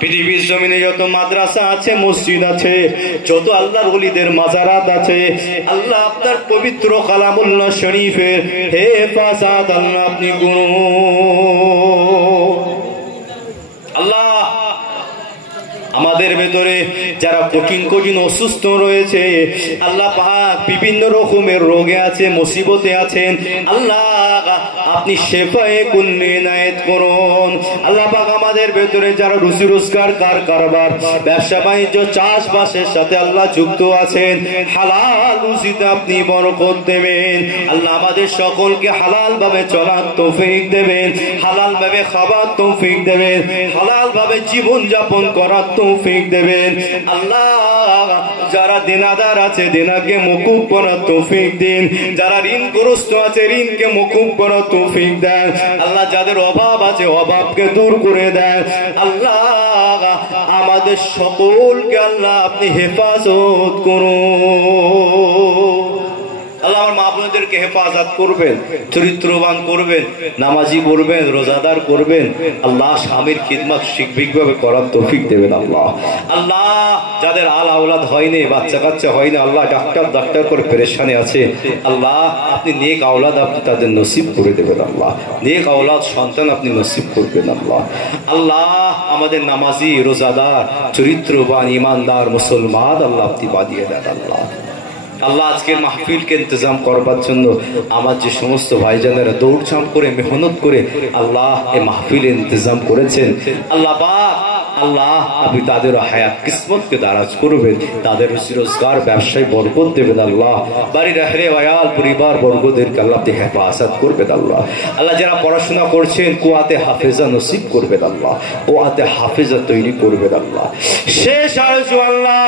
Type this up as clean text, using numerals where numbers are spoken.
পৃথিবীর জমিনে যত মাদ্রাসা আছে, মসজিদ আছে, যত আল্লাহর ওলিদের মাজারাত আছে, আল্লাহ আপনার পবিত্র কালামুল্লাহ শরীফের হেফাজত আল্লাহ আপনি করুন। আল্লাহ আমাদের ভেতরে যারা কঠিন কঠিন অসুস্থ রয়েছে, আল্লাহ পাক বিভিন্ন রকমের রোগে আছে, মুসিবতে আছেন, আল্লাহ আপনি শেফায়ে কুল্লি ইনায়েত করুন। আল্লাহ পাক আমাদের ভেতরে যারা রুজি রোজগার কারবার ব্যবসা বাণিজ্য চাষবাসের সাথে আল্লাহ যুক্ত আছেন, হালাল রুজিতে আপনি বরকত দেবেন। আল্লাহ আমাদের সকলকে হালাল ভাবে চলার তৌফিক দেবেন, হালাল ভাবে খাবার তৌফিক দেবেন, হালাল ভাবে জীবন যাপন করার তৌফিক দেবেন। আল্লাহ যারা দেনাদার আছে দেনাকে মকুব করার তৌফিক দিন, যারা ঋণগ্রস্ত আছে ঋণকে মকুব করার তৌফিক দেন। আল্লাহ যাদের অভাব আছে অভাবকে দূর করে দেন। আল্লাহ আমাদের সকলকে আল্লাহ আপনি হেফাজত করুন। আল্লাহ আমার মা বোনদেরকে হেফাজত করবেন, চরিত্রবান করবেন, নামাজি করবেন, রোজাদার করবেন। আল্লাহ স্বামীর খিদমত ঠিকভাবে করার তৌফিক দেবেন। আল্লাহ আল্লাহ যাদের আল আওলাদ হয়নি, বাচ্চা কাচ্চা হয়নি, আল্লাহ ডাক্তার করে পেরেশানি আছে, আল্লাহ আপনি নেক আওলাদ আপনি তাদের নসিব করে দেবেন। আল্লাহ নেক আওলাদ সন্তান আপনি নসিব করবেন। আল্লাহ আল্লাহ আমাদের নামাজি রোজাদার চরিত্রবান ইমানদার মুসলমান আল্লাহ আপনি বাদিয়ে দেন। আল্লাহ আল্লাহ আজকের মাহফিলকে ইন্তজাম করবার জন্য আমার যে সমস্ত ভাইজানেরা দৌড়ঝাঁপ করে মেহনত করে আল্লাহ এই মাহফিল ইন্তজাম করেছেন, আল্লাহ পাক আল্লাহ আপনি তাদের হায়াত কিসমতকে দারাজ করবেন, তাদের রুজি রোজগার ব্যবসায় বরকত দেবেন। আল্লাহ বাড়ির আহলে ওয়াল পরিবার বর্গদেরকে আল্লাহ আপনি হেফাজত করবেন। আল্লাহ আল্লাহ যারা পড়াশোনা করছেন কুয়াতে হাফেজা নসিব করবেন। আল্লাহ কুয়াতে হাফেজা তৈরি করবেন। আল্লাহ শেষ আরজু আল্লাহ